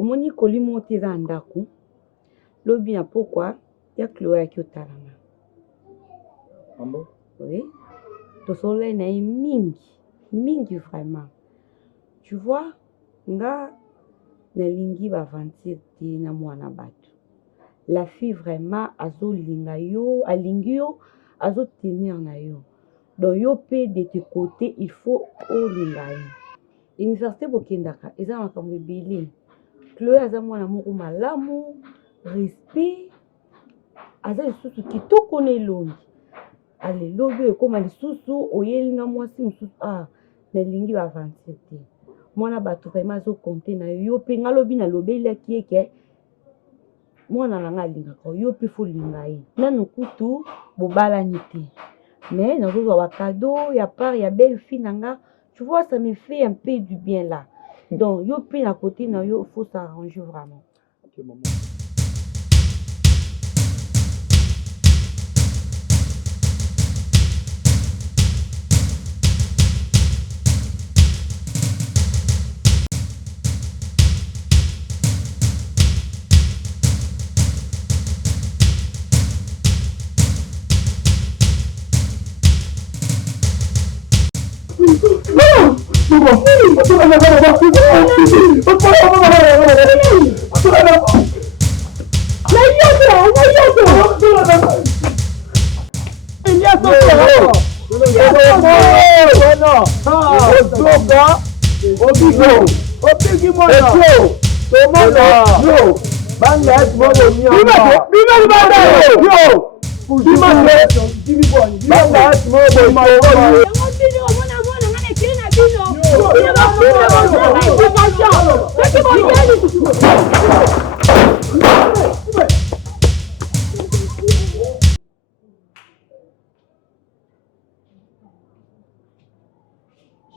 omoni kolimo te eza ndako lobi na pourquoi ya Chloé qui otalanga. Ambo? Oui. To soleil na mingi vraiment. Tu vois, nga nalingi ba aventure te na mwana bato. La fille vraiment azolinga yo, alingi yo, azotenir na yo. Donc yo pe de tes côtés, il faut olinga yo. Université bokendaka eza makambo ebele. Chloé aza mwana moko malamu, respect, aza lisusu kitoko na elongi. Ale lobi ekoma lisusu oyelinga mwasi mosusu nalingi ba aventure te. Mwana bato vraiment azokonte na yo pe nga lobi na lobelaki eke mwana nanga alingaka yo pe fo linga ye. Nanu kutu bobalani te. Mais nazozwa ba cadeau ya part ya belle fille nanga. Tu vois, ça me fait un peu du bien là. Donc, yo pe na côté na yo, faut s'arranger vraiment. Ok, maman.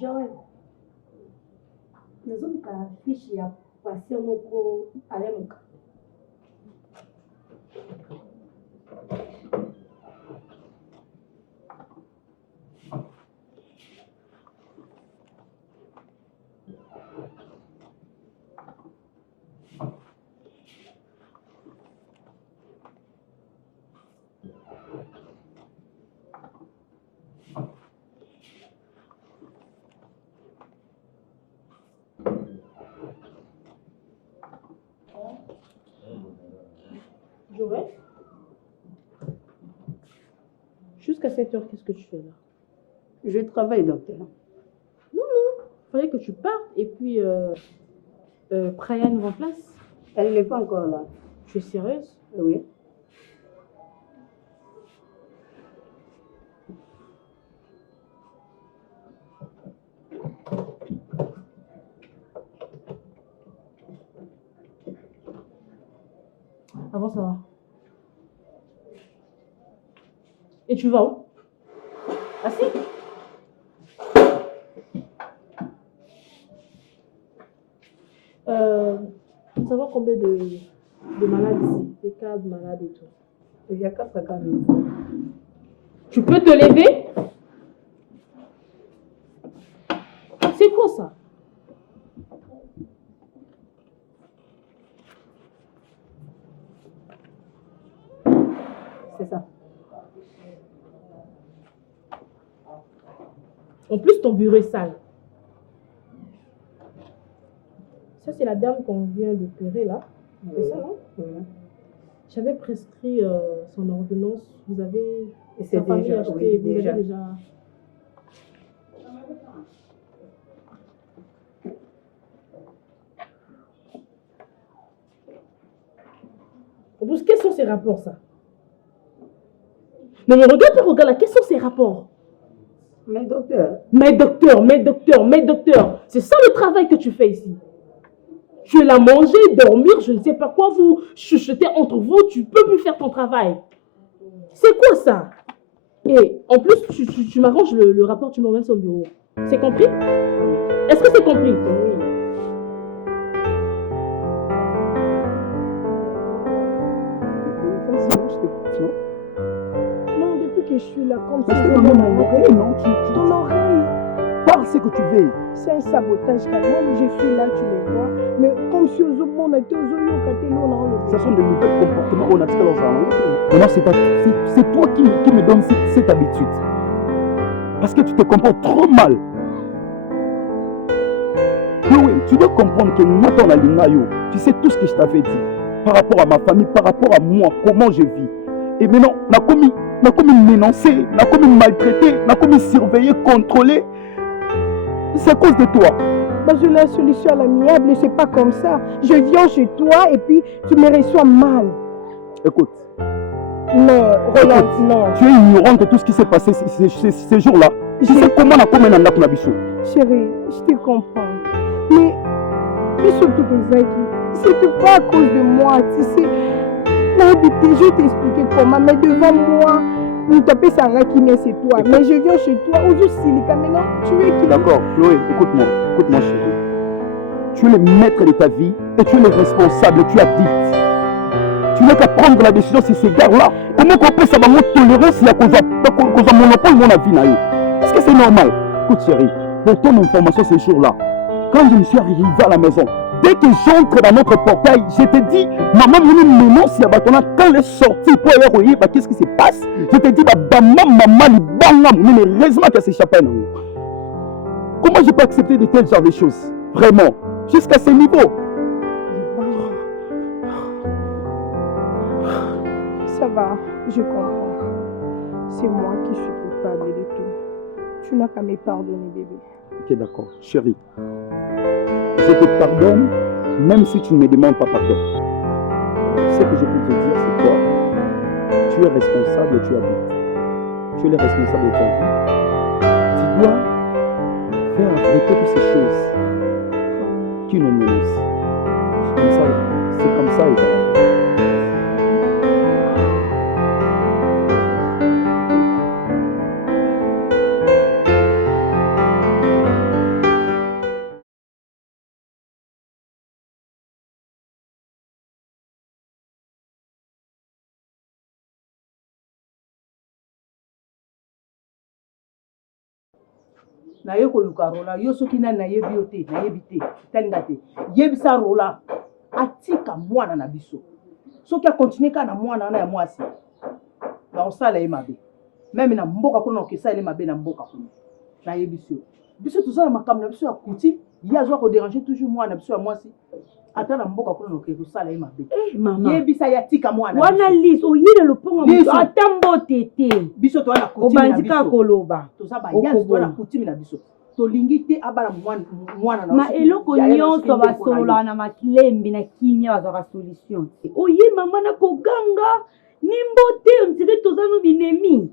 Joël, nous avons une fiche ya patient moko alemuka. Joël, jusqu'à 7 heures, qu'est-ce que tu fais là? Je travaille, docteur. Non, il fallait que tu partes et puis Praya nous remplace. Elle n'est pas encore là. Tu es sérieuse? Oui. Avant ça va. Et tu vas où? Assis? Nous savons combien de malades ici, des cas de malades et tout. Il y a 4 cas. Tu peux te lever? C'est quoi ça? C'est ça. En plus, ton bureau est sale. Ça, c'est la dame qu'on vient d'opérer là. C'est ça, non? Oui. J'avais prescrit son ordonnance. Vous avez... Et c'est déjà, acheté, oui, vous déjà. avez déjà... En plus, quels sont ces rapports, ça? Non, mais regarde là, quels sont ces rapports? Mais docteur. Mais docteur. C'est ça le travail que tu fais ici. Tu es là manger, dormir, je ne sais pas quoi, vous chuchotez entre vous, tu peux plus faire ton travail. C'est quoi ça? Et en plus, tu m'arranges le rapport, tu m'emmènes au bureau. C'est compris? Est-ce que c'est compris? Oui. Non, depuis que je suis là, comme Mais ça. je te donne mon oreille, non? Ton oreille. Parle ce que tu veux. C'est un sabotage car moi je suis là, tu les vois. Mais comme si aux monde était aux yeux, Ce sont de nouveaux comportements on a tiré dans un Maintenant, c'est toi qui me donne cette habitude. Parce que tu te comportes trop mal. Chloé, tu dois comprendre que moi, dans la ligne, tu sais tout ce que je t'avais dit. Par rapport à ma famille, par rapport à moi, comment je vis. Et maintenant, on a commis menacer, on a commis maltraiter, on a commis surveiller, contrôler. C'est à cause de toi. Bah, je la solution à l'amiable et c'est pas comme ça. Je viens chez toi et puis tu me reçois mal. Écoute. Non, Roland, non. Tu es ignorante de tout ce qui s'est passé ces jours-là. Tu sais comment on a commis un acte Nabiso. Chérie, je te comprends. Mais surtout que Zaki, c'était pas à cause de moi, tu sais. Je vais t'expliquer comment, mais devant moi, nous taper ça qui met c'est toi. Écoute. Mais je viens chez toi, aujourd'hui silica, maintenant tu es qui? D'accord, Chloé, écoute-moi chérie. Tu es le maître de ta vie et tu es le responsable, tu as dit. Tu n'as qu'à prendre la décision sur ces gars-là. Comment on peut savoir notre tolérance s'il y a cause à monopole dans la vie? Est-ce que c'est normal? Écoute chérie, pour ton information ces jours-là, quand je me suis arrivé à la maison, dès que j'entre dans notre portail, je te dis, maman, maman, si quand elle est sortie pour aller regarder, qu'est-ce qui se passe? Je te dis, maman, mais heureusement qu'elle s'échappe. Comment je peux accepter de tels genre de choses? Vraiment, jusqu'à ce niveau. Ça va, je comprends. C'est moi qui suis coupable de tout. Tu n'as qu'à me pardonner, bébé. Ok, d'accord, chérie. Je te pardonne, même si tu ne me demandes pas pardon. Ce que je peux te dire, c'est quoi? Tu es responsable et tu habites. Tu es le responsable de ta vie. Tu dois faire arrêter toutes ces choses qui nous menacent. C'est comme ça, Isabelle. na ye koluka rola yo soki nani nayebi yo te nayebi te talinga te yebisa rola atika mwana na biso soki akontinue kaka na mwana wana ya mwasi nakosala ye mabe meme na mboka kuna nakesala ye mabe na mboka kuna nayebisi yo biso tozala makambo na biso ya coutume ye azwa kodéranger toujours mwana na biso ya mwasi ata na mboka kuna nakoki kosala ye mabe yebisa ye atika mwana wana liso oyile lopongo moto ata mbote te biso toza na coutume na obandi kaka koloba toza bayanzi toza na coutume na biso tolingi te abala mwana na ma eloko nyonso basololaka na makilembi na kimia bazwaka solution te oye mama na koganga ni mbote ondire toza no binemi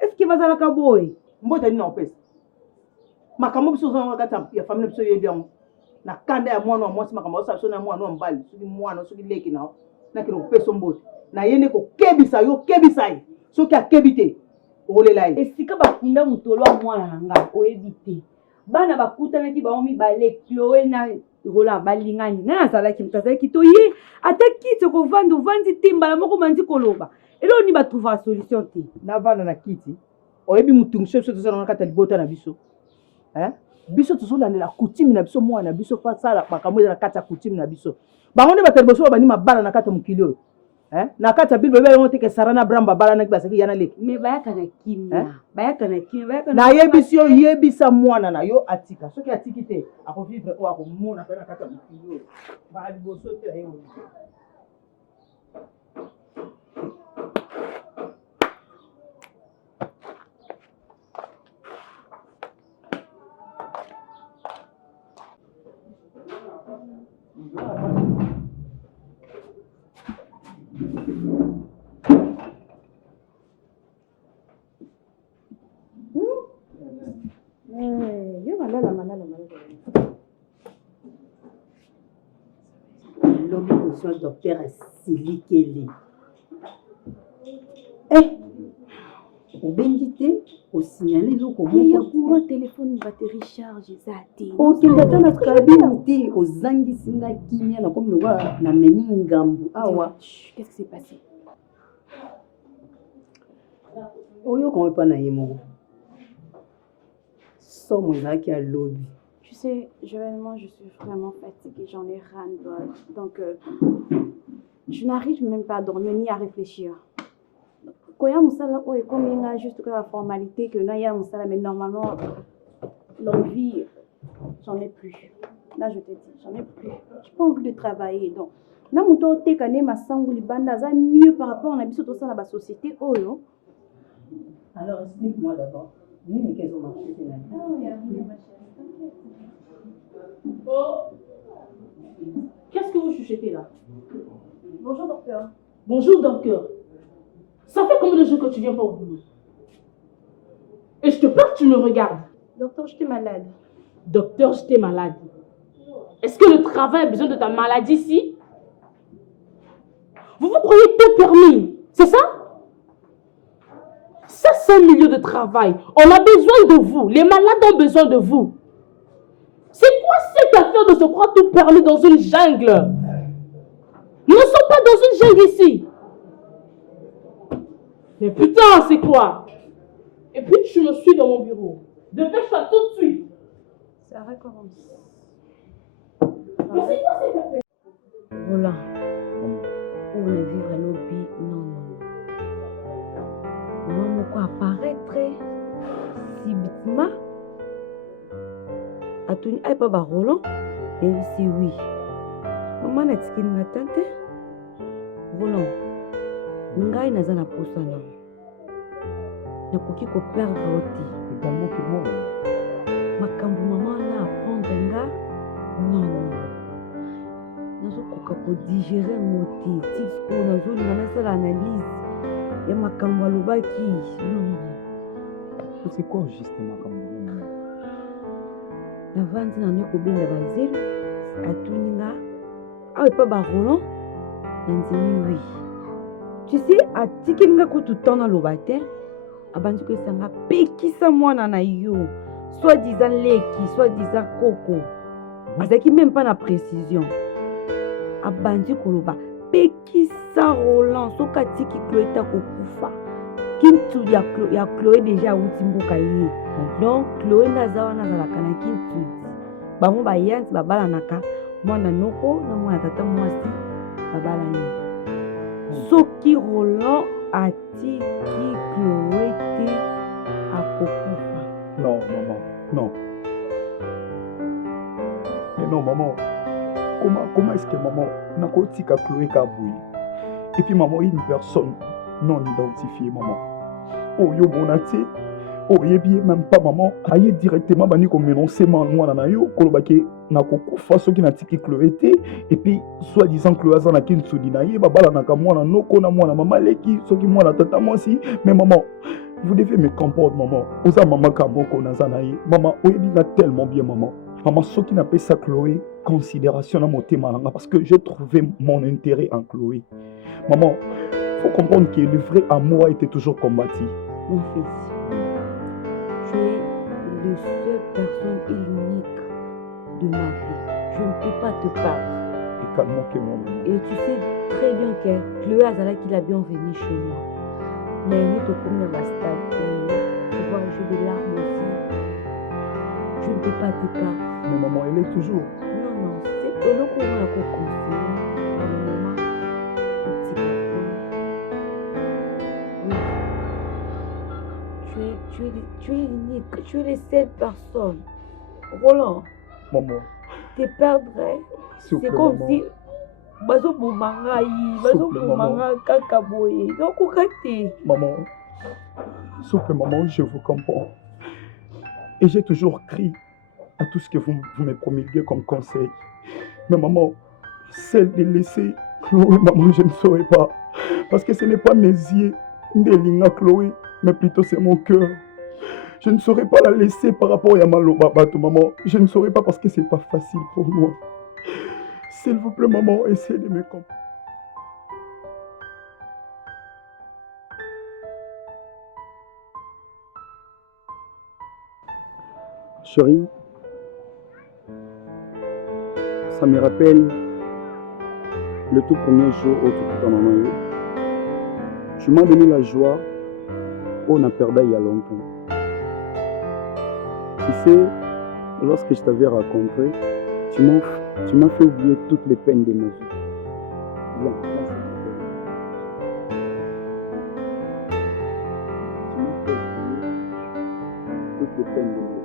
eske bazalaka boye mbote nini na kopesa makambo biso ozanga kati ya famille biso yebi yango na kanda ya mwana wa mwasi makambo osala biso na mwana wa mbali soki mwana soki leki na nakende kopesa mbote na ye nde kokebisa yo kebisa ye soki akebi te okolela ye esika bakunda motolo ya mwana na ngai oyebi te bana bakutanaki bango mibale Chloé na Roland balingani ngai nazalaki moto azalaki to ye ata kiti kovanda ovandi te mbala moko bandi koloba eloo ni batrouvaka solution te navanda na kiti oyebi motungiso biso tozalanga kati ya libota na biso biso tozolandela coutume na biso mwana na biso fasala makambo eza na kati ya coutume na biso bango nde bato liboso babandi mabala na kati ya mokili oyo na kati ya bible bayango teke sara na abraham babalanaki basaki yana leki me bayaka na kimia bayaka na kimia nayebisi yo yebisa mwana na yo atika soki atiki te akovivre oyo akomona mpe na kati ya mokili oyo bala liboso te na ye Docteur Silikeli. Obengi te osignale eloko moko telefone batterie charge eza te okende ata na kabine te ozangisi nga kimia nakomi lokola namemi ngambu awa. Qu'est-ce qui s'est passé? oyoka epa na ye moko somme ezalaki ya lobi. Tu sais, Joëlement, je suis vraiment fatiguée, j'en ai ras-le-bol. Donc, je n'arrive même pas à dormir ni à réfléchir. Quand il y a Moussala, comme il y a juste la formalité que là, il y a Moussala, mais normalement, l'envie, j'en ai plus. Là, je te dis, j'en ai plus. Je n'ai pas envie de travailler. Donc, là, mon tour, t'es cané, ma sangle, libanda, ça mieux par rapport à la société. Oh, yo. Alors, explique-moi d'abord. Ni qu'elles ont marché, c'est la Oh, qu'est-ce que vous chuchotez là? Bonjour, docteur. Bonjour, docteur. Ça fait combien de jours que tu viens pas au boulot? Et je te parle, tu me regardes. Docteur, j'étais malade. Docteur, j'étais malade. Est-ce que le travail a besoin de ta maladie ici? Vous vous croyez tout permis, c'est ça? Ça, c'est un milieu de travail. On a besoin de vous. Les malades ont besoin de vous. C'est quoi cette affaire de se croire tout permis dans une jungle? Nous ne sommes pas dans une jungle ici. Mais putain, c'est quoi? Et puis tu me suis dans mon bureau. Dépêche-toi tout de suite. Ça recommence. Mais c'est quoi cette affaire? Voilà. On est vivre à l'obi. Non. Maman, quoi apparaître subitement. Atuni ay pas Roland. Et si oui. Maman n'a dit qu'il n'a tenté. Roland. Ngai naza na posa na. Nakoki ko perdre oti. Également que moi. Makambo maman na apprendre nga. Non. Nazokoka ko digérer moti. Tisko nazolinga nasala analyse. Ya makambo alobaki. Non. C'est quoi justement comme Navandi na neko benda bazeli. Atuni nga. Awe pas Roland. Nandimi oui. Tu sais, à Tikinga ko tout temps dans le bâtiment, abandi que ça m'a pekisa mwana na yo, soit disant leki, soit disant coco. Azaki même pas na précision. Abandi ko loba pekisa Roland, so ka tiki Chloé ta ko kufa. Kintu ya Chloé déjà uti mboka ye. Donc Chloé nazawa nazalaka na kintu. Bango ba yanti babala naka mwana noko na mwana tata mwasi babala ni. Soki Roland atiki Chloé te akokufa. Non, maman, non. Mais non, maman. Comment est-ce que maman n'a pas dit qu'à Chloé Kaboué? Et puis maman, une personne non identifiée, maman. Oh, yo bonati. Oh, yebi même pas maman. Aïe directement bani ko menoncer moi na yo kolobaki na kokufa soki na tiki Chloé te. Et puis soi-disant Chloé azana kintsudi na ye babala na ka mwana noko na mwana mama leki soki mwana tata mwasi. Mais maman, vous devez me comprendre maman. Oza maman kaboko nazana ye. Maman, oyebi na tellement bien maman. Maman, ce qui n'a pas ça Chloé, considération à mon thème parce que j'ai trouvé mon intérêt en Chloé. Maman, il faut comprendre que le vrai amour a été toujours combattu. Mon fils, tu es la seule personne unique de ma vie. Je ne peux pas te perdre. Et calmement que moi. Et tu sais très bien que Chloé Azala qu'il a bien venu chez moi. Mais il est au premier stade. Tu vois, j'ai des larmes aussi. Je ne peux pas te perdre. Mais maman, elle est toujours. Non, c'est le courant à conseiller. Maman, petit garçon. Tu es unique. Tu es les seules personnes. Roland, Maman. te perdrais. C'est comme si. Bazo Boumangaï, Bazo Boumanga Kakaboye. Donc, maman, souple maman, je vous comprends. Et j'ai toujours crié à tout ce que vous me promulguez comme conseil. Mais maman, celle de laisser Chloé, maman, je ne saurais pas. Parce que ce n'est pas mes yeux, Ndelinga Chloé, mais plutôt c'est mon cœur. Je ne saurais pas la laisser par rapport à Yamalo Babato, maman. Je ne saurais pas parce que ce n'est pas facile pour moi. S'il vous plaît, maman, essayez de me comprendre. Chérie, ça me rappelle le tout premier jour où tu étais maman. Tu m'as donné la joie on a perdu il y a longtemps. Tu sais, lorsque je t'avais rencontré, tu m'as fait oublier toutes les peines de ma vie. Viens, là, c'est ta peine. Tu m'as fait oublier toutes les peines de ma vie.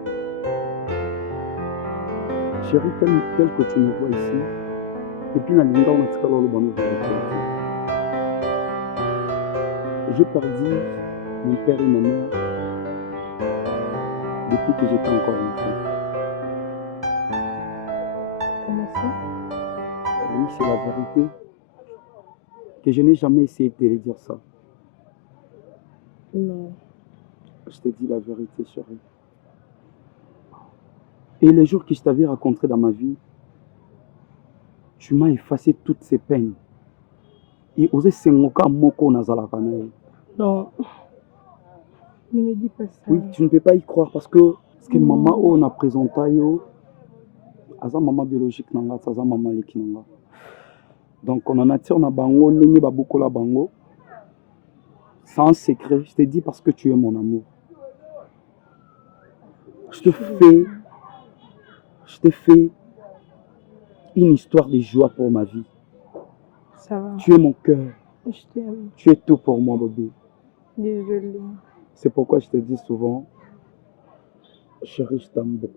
Chérie, tel que tu me vois ici, et puis dans l'endroit où tu as j'ai perdu mon père et ma mère depuis que j'étais encore enfant. Comment ça? Oui, c'est la vérité. Que je n'ai jamais essayé de te dire ça. Non. Je te dis la vérité, chérie. Et les jours que je t'avais rencontré dans ma vie, tu m'as effacé toutes ces peines. Et osé sengoka moko nazalaka na ye. Non. Ne me dis pas ça. Oui, tu ne peux pas y croire parce que maman on a présenté yo, aza maman biologique nanga, aza maman leki nanga. Donc on en attire na bango, ndenge babukola bango. Sans secret, je te dis parce que tu es mon amour. Je te fais une histoire de joie pour ma vie. Ça va. Tu es mon cœur. Je t'aime. Tu es tout pour moi, bébé. Désolée. C'est pourquoi je te dis souvent, chérie, je t'aime beaucoup.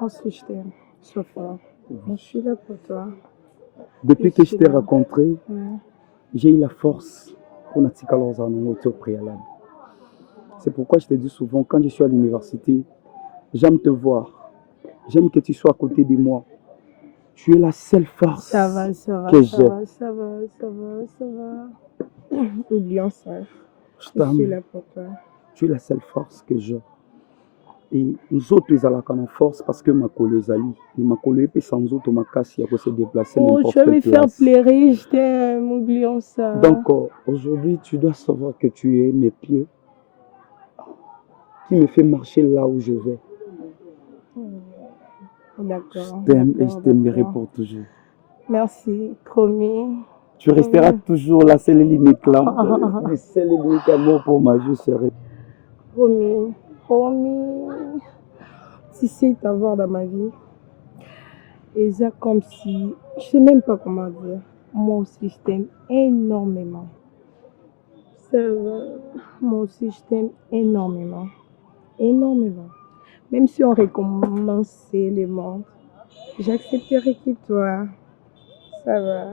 Moi aussi, je t'aime. Sois fort. Je suis là pour toi. Depuis que je t'ai rencontré, Ouais. j'ai eu la force pour n'attirer leurs amours au préalable. C'est pourquoi je te dis souvent, quand je suis à l'université, j'aime te voir. J'aime que tu sois à côté de moi. Tu es la seule force Ça va, ça va, que ça j'ai. va, ça va, ça va, ça va. Oublions ça. Je Je suis t'aime. là pour toi. Tu es la seule force que j'ai. Et nous autres, les alaka en force parce que ma collègue Ali, et ma collègue peut sans autre ma casse, il y a se déplacer Oh, n'importe tu vas quelle me faire place. pleurer, je t'aime. Oublions ça. Donc aujourd'hui, tu dois savoir que tu es mes pieds qui me fait marcher là où je vais. D'accord. Je t'aime et je d'accord, t'aimerai d'accord. pour toujours. Merci, promis. Tu resteras toujours la seule et l'unique là. Le seul et l'unique amour pour ma vie serait. Promis, promis. Tu sais t'avoir dans ma vie. Et ça comme si, je sais même pas comment dire. Moi aussi, je t'aime énormément. Ça va. Moi aussi, je t'aime énormément. Énormément. Même si on recommençait le monde, j'accepterais que toi. Ça va.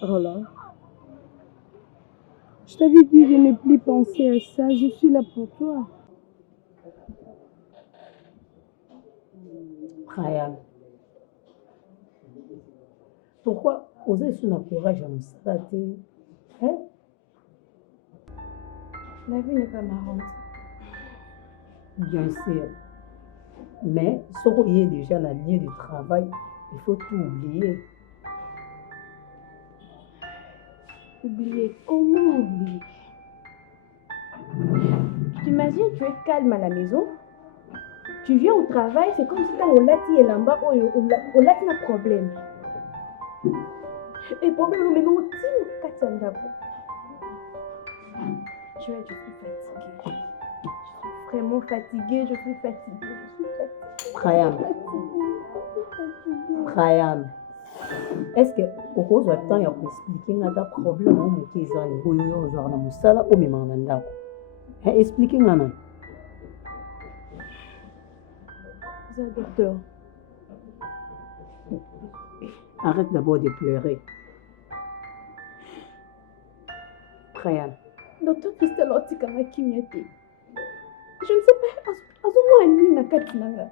Roland. Je t'avais dit de ne plus penser à ça. Je suis là pour toi. Brian, pourquoi oser sur notre courage à me s'arrêter? Hein? La vie n'est pas marrante. Bien sûr. Mais ce qui est déjà la lieu du travail, il faut tout oublier. Oublier. Comment oublier? Tu t'imagines, tu es calme à la maison. Tu viens au travail, c'est comme si tu as au lati et là-bas, au lati n'a problème. Et problème, mais au team, Katiandabo. Je suis fatiguée. Je suis vraiment fatiguée, je suis fatiguée. Brian, Brian, est-ce que au cours du temps, il y a expliqué un problème au Mokizani, ou au genre de Moussala, ou même en Andako? Expliquez-moi. Docteur. Arrête d'abord de pleurer. Brian. Docteur Christelle Otikama Kimyate. Je ne sais pas, à ce moment ni na katinanga.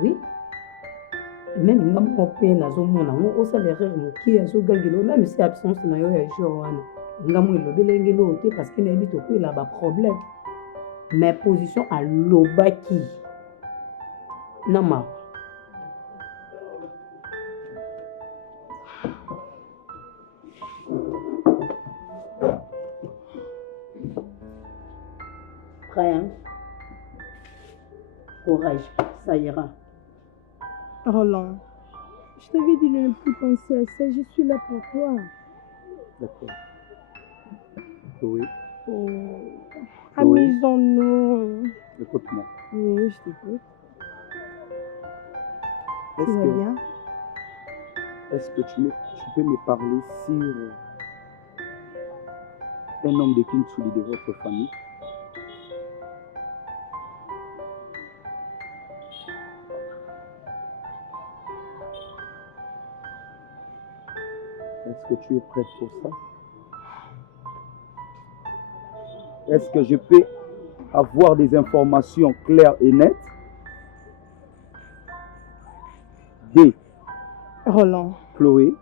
Oui. Même ngam opé na zo mona ngo osalerer moki azo gangelo même si absence na yo ya jour wana. Ngam elobelengelo te parce que na bito ko la ba problème. Mais position à l'obaki. Nama. Brian, courage, ça ira. Roland, Je t'avais dit de ne plus penser à ça. Je suis là pour toi. D'accord. Oui. Oh. Amusons-nous. Écoute-moi. Oui, je t'écoute. Est-ce Tu vas que, bien? est-ce que tu peux me parler sur un homme de Kinsuli de votre famille? Est-ce que tu es prête pour ça? Est-ce que je peux avoir des informations claires et nettes? D. Roland. Chloé,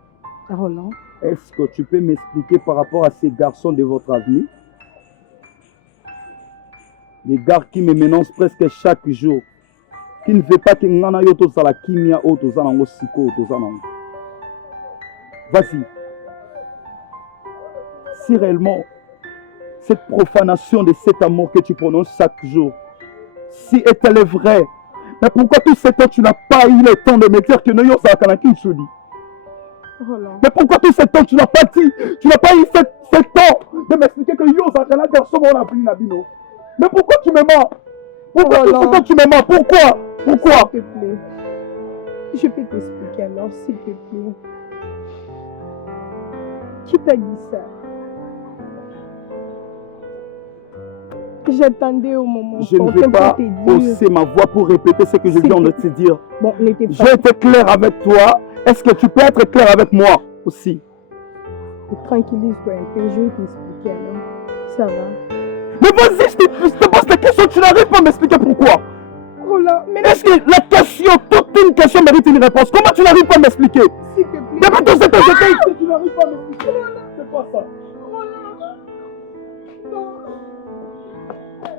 Roland. est-ce que tu peux m'expliquer par rapport à ces garçons de votre avenue? Des gars qui me menacent presque chaque jour, qui ne veulent pas que ngana yo tozala kimia o tozala ngo siko tozala ngo. Vas-y. Si réellement cette profanation de cet amour que tu prononces chaque jour, si est-elle vraie, mais pourquoi tout ce temps tu n'as pas eu le temps de me dire que non yo ça kana kinchudi? Roland. Mais pourquoi tout ce temps tu n'as pas dit, tu n'as pas eu ce temps de m'expliquer que yo ça kana garçon on a pris Nabino? Mais pourquoi tu me mens? Pourquoi tout ce temps tu me mens? Pourquoi? Pourquoi? S'il te plaît. Je peux t'expliquer alors, s'il te plaît. Qui t'a dit ça? J'attendais au moment Je ne vais pas hausser ma voix pour répéter ce que je viens de te dire. Bon, n'était pas... J'ai été clair avec toi. Est-ce que tu peux être clair avec moi aussi? Tranquillise-toi un peu, je vais t'expliquer alors. Ça va. Mais vas-y, je te pose des questions, tu n'arrives pas à m'expliquer pourquoi. Roland, mais... Est-ce que la question, toute une question mérite une réponse? Comment tu n'arrives pas à m'expliquer? S'il te plaît. Depuis tout ce temps, je t'ai dit, tu n'arrives pas à m'expliquer. C'est quoi ça?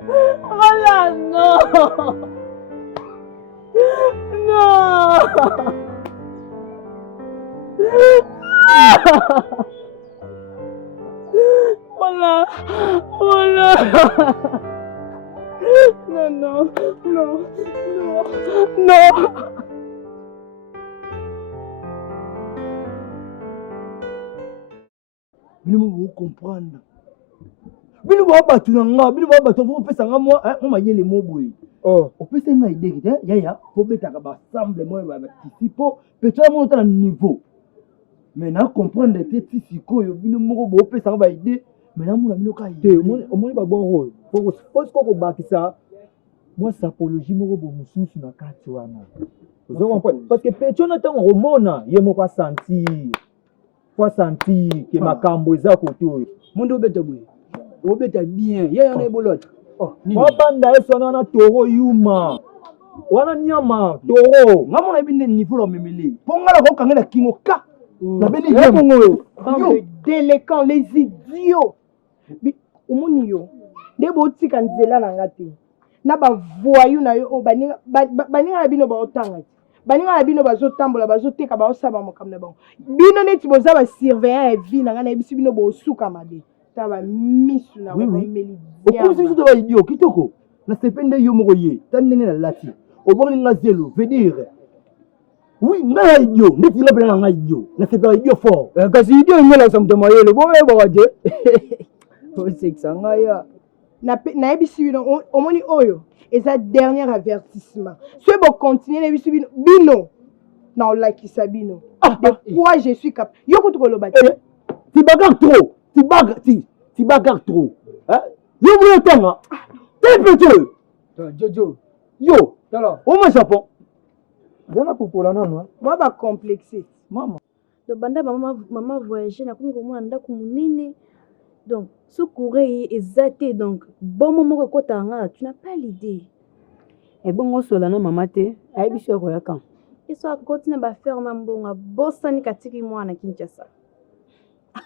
Roland, non. Non. Roland, Roland. Non, non, non, non, non. Bino vous comprendre. Bino va battre nga, bino va battre vous pesa nga moi, on m'a yé les mots boy. Oh, on peut nga idée ya faut beta ka ba semble moi ba tisipo, peut-être mon temps niveau. Maintenant comprendre te tisiko yo bino moko bo pesa nga ba idée, maintenant mon bino ka idée. Au moins ba bon rôle. Faut ko bakisa. Moi sapologie moko bo mususu na kati wana. Vous comprenez? Parce que peut-être on attend romona, yé moko sentir. Faut sentir que ma cambo eza côté oyo. Mundo beta boy. Obeta bien, ya na ebolote. Oh, wabanda esona na toro yuma. Wana nyama toro. Ngamona binde niveau lo memele. Ponga la ko kangela kingo ka. Na bende yemo. Les délinquants, les idiots. Omoni yo. Debo tika nzela na ngati. Na ba voyou na yo baninga na bino ba otanga. Baninga na bino bazotambola bazoteka ba osaba mokamna bango. Bino neti boza ba surveillant et vie na ngana ebisi bino bo suka mabe. Taba misu na oui. Au plus de idiot kitoko. Na sepende yo moko ye. Tandenge na lati. Oboni nga zelo, veut dire. Oui, nga idiot, neti la bela nga idiot. Na sepende idiot fort. Kasi idiot ngela samte mayele, bo ba waje. O seksa nga ya. Na ebisi bino omoni oyo. Eza dernier avertissement. Si vous continuez na ebisi bino na olakisa bino. De quoi je suis capable. Yo kutu ko lobaki. Tu bagarres trop. Tu bagarres trop. Hein? Yo, vous entendez? T'es petit. Jojo. Yo. Alors. Au moins, Japon. Zana pour la non. Moi, va complexer. Maman. Donc, banda maman voyager na kungo mwana ndako munene. Donc, ce courrier est zaté. Donc, bon moment que kotanga, tu n'as pas l'idée. Et bon, on se l'a maman te. Aïe, bichou royakan. Et soit continue à faire nambonga. Bossa ni katiki mwana Kinshasa.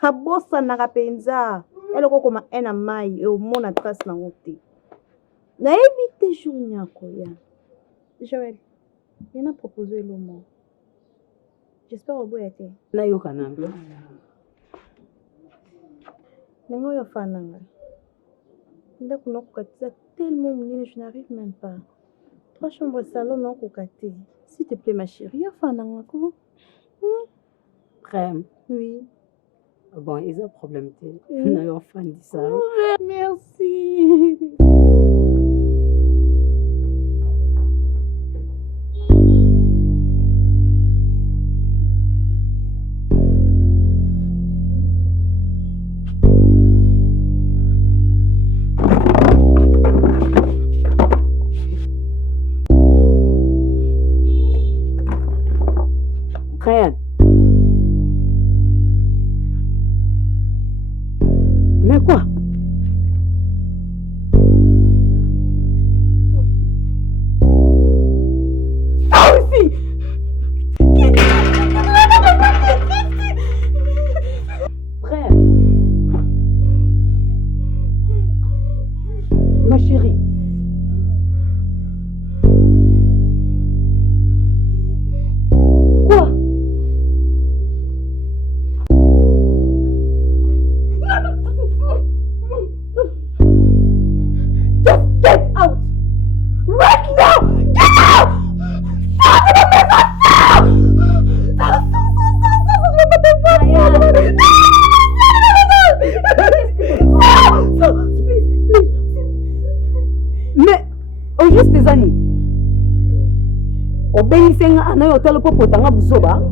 Abosa na kapenza eloko koma ena mai e omona trace na ngote na ebite jour nyako ya Joël yana proposé le mot j'espère au bout été na yoka na nengo yo fananga ndako na kokatisa tellement munene je n'arrive même pas 3 chambres salon na kokate s'il te plaît ma chérie yo fananga ko Prême. Oui. Bon, ils ont un problème. Ils ont fan de ça. Merci. Prême. Mais quoi? Ça aussi! Frère. Ma chérie. Quoi? Just get out! Right now! Get out! Sors de la maison! Sors! Je vais pas te voir! Mais au juste des années, au bénissement, on a eu hôtel pour potanga buzoba.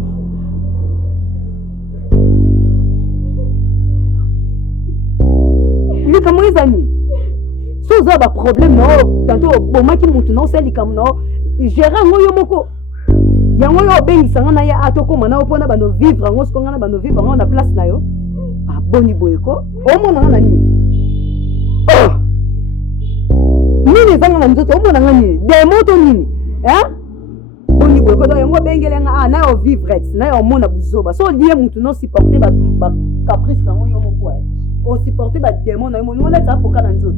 Lui comment les années? Si vous avez un problème, tantôt au moment qui monte, non, c'est les cam, non, gérer un moyen moko. Yango yo bénissement, on a eu à tout comme on a opposé à nos vivre, on se connaît à nos vivre, on a place na yo. Ah boni boyko, au moins on a ni. Nini zanga na mtoto omo nanga nini de moto nini boni boy ko do yango bengele nga na yo vivre na yo mona buzoba so lié mutu no supporter ba caprice na yo moko o supporter ba démon na yo mona za poka na nzoto